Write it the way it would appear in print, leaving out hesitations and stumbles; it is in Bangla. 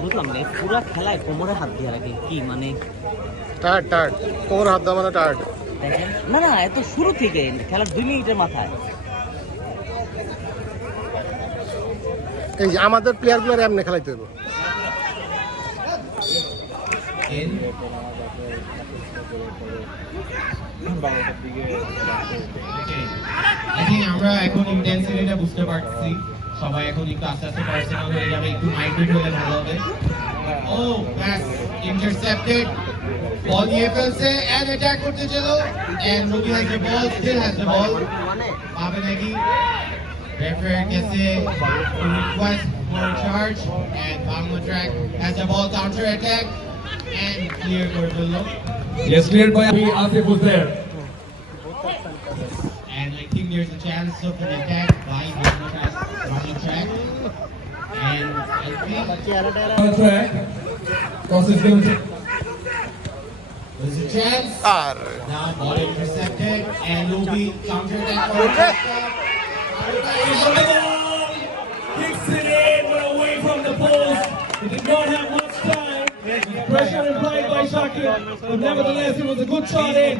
বুঝলাম না, পুরা খেলায় কোমরে হাত দিয়ে রাখে কি মানে? টায়ার্ড টায়ার্ড, কোমরে হাত দেওয়া মানে টায়ার্ড। দেখেন না না, এত শুরু থেকে খেলার 2 মিনিটের মাথায়। এই যে আমাদের প্লেয়ারগুলো এমনি খেলাইতে হবে। আমরা এখন ইন্টেন্সিটিটা বুঝতে পারছি, সবাই এখন একটু আস্তে আস্তে পার্সোনাল হয়ে যাবে, একটু মাইন্ডেড হলে ভালো হবে। ও প্যাস ইন্টারসেপ্টেড, বল নিয়ে ফেলছে এন্ড অ্যাটাক করতে চলো, and Robi has the ball, still has the ball. পাবে নাকি? Referee gets a request for a charge, and Bangla Track has the ball, counter attack, and clear for the look. Yes, cleared by Asif was there. And I think there's a chance of an attack by Bangla Track. And I think On track. Toss is going to there's a chance. Now ball intercepted, and Luby counter attack for a touchdown. kicks it in, but away from the post. He did not have much time. Pressure applied by Shakir, but nevertheless it was a good shot in.